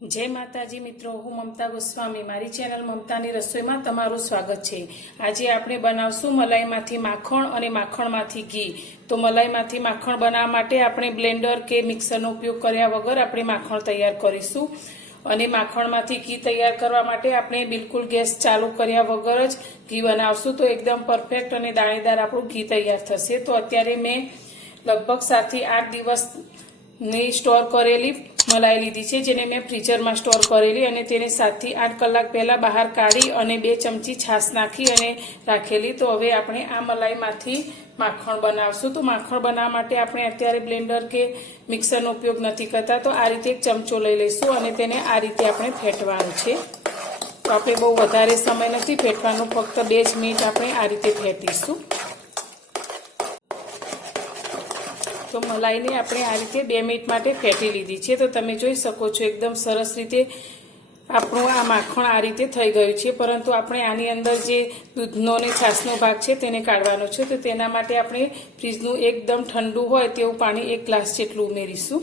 जय माताजी मित्रों, हूँ ममता गोस्वामी। मारी चेनल ममतानी रसोई में तमारुं स्वागत है। आज आपणे बनावशुं मलाई मांथी माखण अने माखण मांथी घी। तो मलाई मांथी माखण बनाववा माटे आपणे ब्लेंडर के मिक्सरनो उपयोग कर्या वगर आपणे माखण तैयार करीशुं। अने माखण मांथी घी तैयार करवा माटे आपणे बिल्कुल गैस चालू कर्या वगर ज घी बनावशुं तो एकदम परफेक्ट अने दाणेदार आपणुं घी तैयार थशे। तो अत्यारे मैं लगभग 7 થી 8 दिवस ने स्टोर करेली मलाई लीधी है, जेने मैं फ्रीजर में स्टोर करेली अने तेने 7 થી 8 कलाक पहला बहार काढी अने 2 चमची छाश नाखी अने राखेली। तो हवे आपणे आ मलाई मांथी माखण बनावशुं। तो माखण बनाववा माटे आपणे अत्यारे ब्लेंडर के मिक्सरनो उपयोग नथी करता। तो आ रीते एक चमचो लई लईशुं अने तेने आ रीते आपणे फेटवानुं छे। तो आपणे बहु वधारे समय नथी फेटवानुं, फक्त 2 ज मिनिट आपणे आ रीते फेटीशुं। तो मलाई ने आपणे आ रीते 2 मिनिट माटे फेटी लीधी छे। तो तमे जोई शको छो एकदम सरस रीते आपणुं आ माखण आ रीते थई गयुं छे। परंतु आपणे आनी अंदर जे दूधनो ने छाशनो भाग छे तेने काढवानो छे। तो तेना माटे आपणे फ्रीजनुं एकदम ठंडू होय तेवुं पाणी 1 ग्लास जेटલું उमेरीशुं।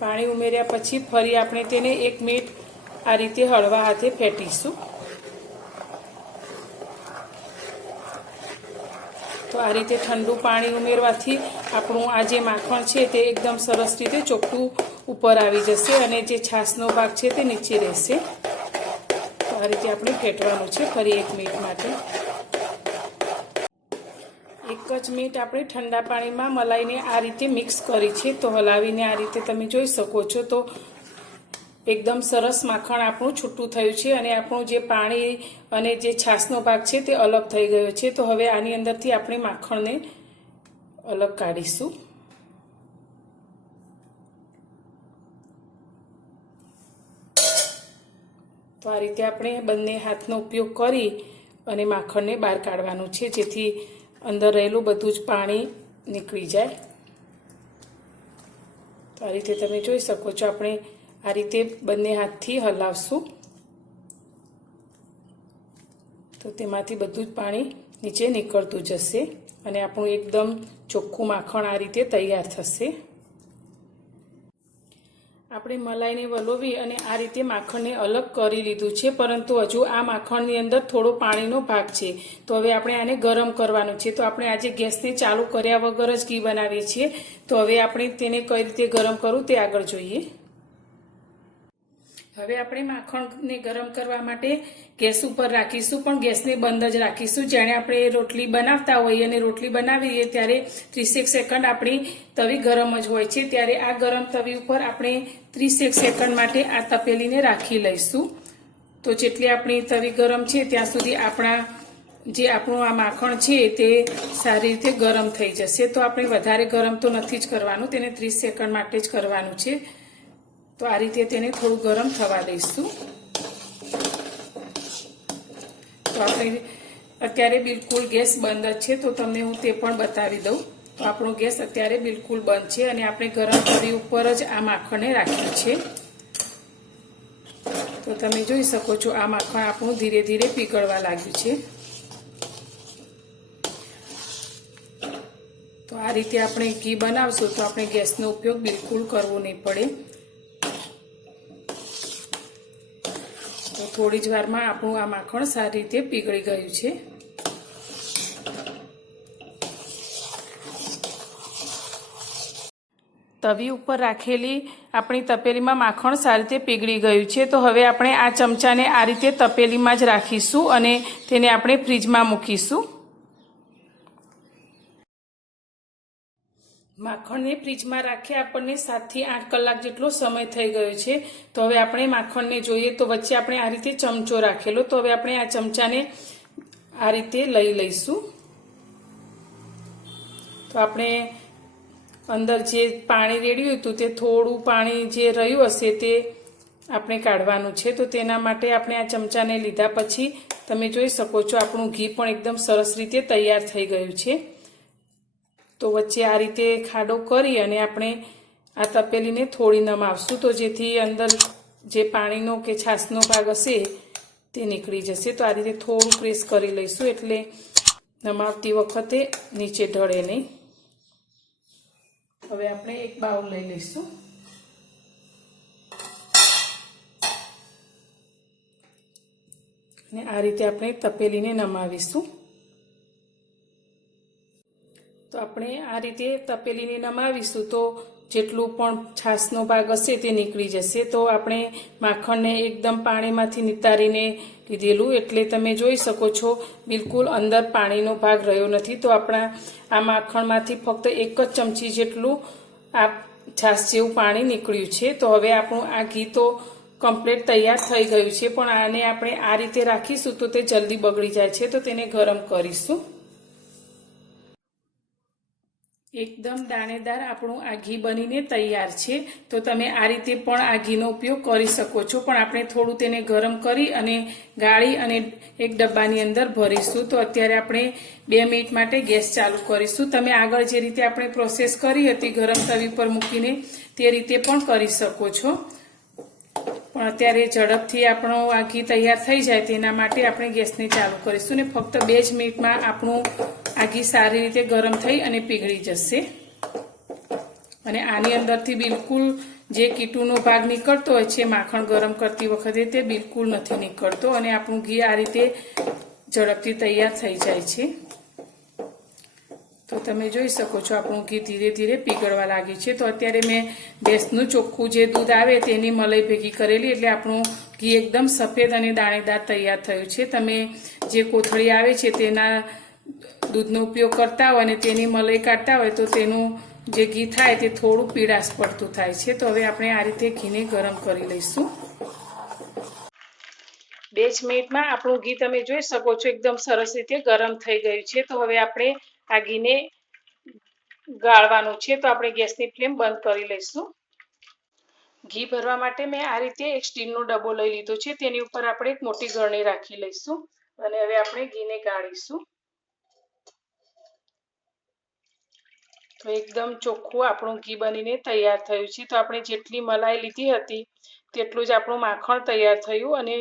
पाणी उमेर्या पछी फरी आपणे तेने 1 मिनिट आ रीते हळवा हाथे फेटीशुं। तो आ रीते ठंडू पाणी उमेरवाथी आपणुं आ जे माखण छे ते एकदम सरस रीते चोख्खुं उपर आवी जशे अने जे छाशनो भाग छे ते नीचे रहेशे। तो आ रीते आपणे फेटवानुं छे फरी 1 मिनिट माटे। 1 ज मिनिट आपणे ठंडा पाणीमां मलाईने आ रीते मिक्स करी छे। तो हलावीने आ रीते तमे जोई शको छो तो एकदम सरस माखण आपणुं छूटું थयुं छे अने आपणुं जे पाणी अने जे छाशनो भाग छे ते अलग थई गयो छे। तो हवे आनी अंदरथी आपणे माखणने अलग काढीशुं। तो आ रीते आपणे बंने हाथनो उपयोग करी अने माखणने बहार काढवानुं छे, जेथी अंदर रहेલું બધું જ पाणी નીકળી जाय। तो आ रीते तमे जोई शको छो आपणे आ रीते बंने हाथथी हलावशुं तो तेमांथी बधुं ज पाणी नीचे નીકળતું जशे अने आपणुं एकदम ચોખ્ખું माखण आ रीते तैयार थशे। આપણે મલાઈને વલોવી અને આ રીતે માખણને અલગ કરી લીધું છે, પરંતુ હજુ આ માખણની અંદર થોડો પાણીનો ભાગ છે। તો હવે આપણે આને ગરમ કરવાનું છે। તો આપણે આજે ગેસને ચાલુ કર્યા વગર જ ઘી બનાવીએ છીએ। તો હવે આપણે તેને કઈ રીતે ગરમ કરવું તે આગળ જોઈએ। હવે આપણે માખણને ગરમ કરવા માટે ગેસ ઉપર રાખીશું, પણ ગેસને બંધ જ રાખીશું। જ્યારે આપણે રોટલી બનાવતા હોઈએ અને રોટલી બનાવીએ ત્યારે 30 સેકન્ડ આપણી તવી ગરમ જ હોય છે। ત્યારે આ ગરમ તવી ઉપર આપણે 30 સેકન્ડ માટે આ તપેલીને રાખી લઈશું। તો જેટલી આપણી તવી ગરમ છે ત્યાં સુધી આપણું આ માખણ છે તે સારી રીતે ગરમ થઈ જશે। તો આપણે વધારે ગરમ તો નથી જ કરવાનું, તેને 30 સેકન્ડ માટે જ કરવાનું છે। तो आ रीते तेने थोड़ुं गरम थवा दईशुं। तो आपणे अत्यारे बिल्कुल गैस बंद ज छे, तो तमने हूँ ते पण बतावी दऊं। तो आपणो गैस अत्यारे बिल्कुल बंद छे अने आपणे गरम तवी उपर ज आ माखणने राख्युं छे। तो तमे जोई शको छो आ माखण आपणुं धीरे धीरे पीगळवा लाग्युं छे। तो आ रीते आपणे घी बनावशुं तो आपणे गैसनो उपयोग बिल्कुल करवो नहीं पड़े। तो थोड़ी ज वारमां आपणुं आ माखण सारी रीते पीगળી गयुं छे। तवी उपर राखेली आपणी तपेलीमां माखण सारी रीते पीगળી गयुं छे। तो हवे आपणे आ चमचाने आ रीते तपेलीमां ज राखीशुं अने तेने आपणे फ्रीजमां मूकीशुं। माखणने फ्रीजमां राखी आपणे 7 થી 8 कलाक जेटलो समय थई गयो छे। तो हवे आपणे माखणने जोईए तो वच्चे आपणे आ रीते चमचो राखेलो। तो हवे आपणे आ चमचाने आ रीते लई लईशुं। तो आपणे अंदर जे पाणी रेड्युं हतुं ते थोडुं पाणी जे रह्युं हशे ते आपणे काढवानुं छे। तो तेना माटे आपणे आ चमचाने लीधा पछी तमे जोई शको छो आपणुं घी पण एकदम सरस रीते तैयार थई गयुं छे। तो वच्चे आ रीते खाडो करी अने आपणे आ तपेलीने थोड़ी नमावशुं, तो जेथी अंदर जे पाणीनो के छाशनो भाग हशे ते નીકળી जशे। तो आ रीते थोड़ું प्रेस करी लईशुं એટલે नमावती वखते नीचे ढळे नहीं। હવે આપણે એક બાઉલ લઈ લઈશું અને આ રીતે આપણે તપેલીને નમાવીશું. તો આપણે આ રીતે તપેલીને નમાવીશું તો જેટલું પણ છાશનો ભાગ હશે તે નીકળી જશે. તો આપણે માખણને એકદમ પાણીમાંથી નિતારીને લીધેલું, એટલે તમે જોઈ શકો છો બિલકુલ અંદર પાણીનો ભાગ રહ્યો નથી. તો આપણા આ માખણમાંથી ફક્ત 1 જ ચમચી જેટલું આ છાશ જેવું પાણી નીકળ્યું છે. તો હવે આપણું આ ઘી તો કમ્પ્લીટ તૈયાર થઈ ગયું છે, પણ આને આપણે આ રીતે રાખીશું તો તે જલ્દી બગડી જાય છે. તો તેને ગરમ કરીશું. એકદમ દાણેદાર આપણું આ ઘી બનીને તૈયાર છે. તો તમે આ રીતે પણ આ ઘીનો ઉપયોગ કરી શકો છો, પણ આપણે થોડું તેને ગરમ કરી અને ગાળી અને એક ડબ્બાની અંદર ભરીશું. તો અત્યારે આપણે 2 મિનિટ માટે ગેસ ચાલુ કરીશું. તમે આગળ જે રીતે આપણે પ્રોસેસ કરી હતી ગરમ તવી પર મૂકીને તે રીતે પણ કરી શકો છો, પણ અત્યારે ઝડપથી આપણો આ ઘી તૈયાર થઈ જાય તેના માટે આપણે ગેસને ચાલુ કરીશું ને ફક્ત 2 જ મિનિટમાં આપણું આ ઘી સારી રીતે ગરમ થઈ અને પીગળી જશે. અને આની અંદરથી બિલકુલ જે કીટુનો ભાગ નીકળતો હોય છે માખણ ગરમ કરતી વખતે તે બિલકુલ નથી નીકળતો અને આપણું ઘી આ રીતે ઝડપથી તૈયાર થઈ જાય છે. તો તમે જોઈ શકો છો આપણું ઘી ધીરે ધીરે પીગળવા લાગ્યું છે. તો અત્યારે મેં ભેંસનું ચોખ્ખું જે દૂધ આવે તેની મલાઈ ભેગી કરેલી, એટલે આપણું ઘી એકદમ સફેદ અને દાણેદાર તૈયાર થયું છે. તમે જે કોથળી આવે છે તેના દૂધનો ઉપયોગ કરતા હોય અને તેની મલાઈ કાઢતા હોય તો તેનું જે ઘી થાય તે થોડું પીળાશ પડતું થાય છે. તો હવે આપણે આ રીતે ઘીને ગરમ કરી લઈશું. 2 જ મિનિટમાં આપણું ઘી તમે જોઈ શકો છો એકદમ સરસ રીતે ગરમ થઈ ગયું છે. તો હવે આપણે આ ઘીને ગાળવાનું છે. તો આપણે ગેસની ફ્લેમ બંધ કરી લઈશું. ઘી ભરવા માટે મેં આ રીતે એક સ્ટીલનો ડબ્બો લઈ લીધો છે. તેની ઉપર આપણે એક મોટી ગળણી રાખી લઈશું અને હવે આપણે ઘીને ગાળીશું. તો એકદમ ચોખ્ખું આપણું ઘી બનીને તૈયાર થયું છે. તો આપણે જેટલી મલાઈ લીધી હતી તેટલું જ આપણું માખણ તૈયાર થયું અને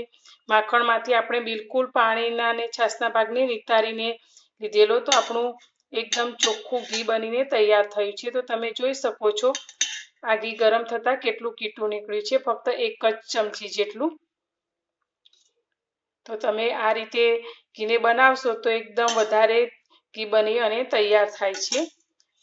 માખણમાંથી આપણે બિલકુલ પાણીના અને છાશના ભાગને નિતારીને લીધેલો. તો આપણું એકદમ ચોખ્ખું ઘી બનીને તૈયાર થયું છે. તો તમે જોઈ શકો છો આ ઘી ગરમ થતાં કેટલું કીટું નીકળ્યું છે, ફક્ત 1 જ ચમચી જેટલું. તો તમે આ રીતે ઘીને બનાવશો તો એકદમ વધારે ઘી બની અને તૈયાર થાય છે.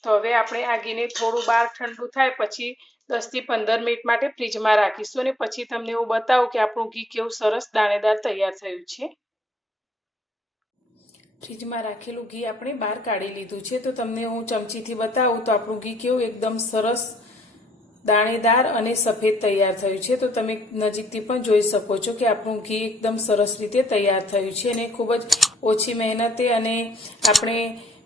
તો હવે આપણે આ ઘીને થોડું બહાર ઠંડુ થાય પછી 10 થી 15 મિનિટ માટે ફ્રીજમાં રાખીશું અને પછી તમને હું બતાવું કે આપણું ઘી કેવું સરસ દાણેદાર તૈયાર થયું છે. ફ્રીજમાં રાખેલું ઘી આપણે બહાર કાઢી લીધું છે. તો તમને હું ચમચીથી બતાવું તો આપણું ઘી કેવું એકદમ સરસ દાણેદાર અને સફેદ તૈયાર થયું છે. તો તમે નજીકથી પણ જોઈ શકો છો કે આપણું ઘી એકદમ સરસ રીતે તૈયાર થયું છે અને ખૂબ જ ઓછી મહેનતે અને આપણે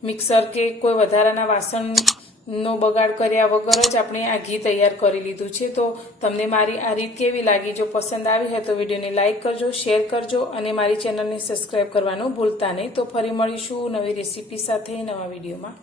મિક્સર કે કોઈ વધારાના વાસણનો બગાડ કર્યા વગર જ આપણે આ ઘી તૈયાર કરી લીધું છે. તો તમને મારી આ રીત કેવી લાગી? જો પસંદ આવી હોય તો વિડીયોને લાઇક કરજો, શેર કરજો અને મારી ચેનલને સબસ્ક્રાઈબ કરવાનું ભૂલતા નહીં. તો ફરી મળીશું નવી રેસીપી સાથે નવા વિડીયોમાં.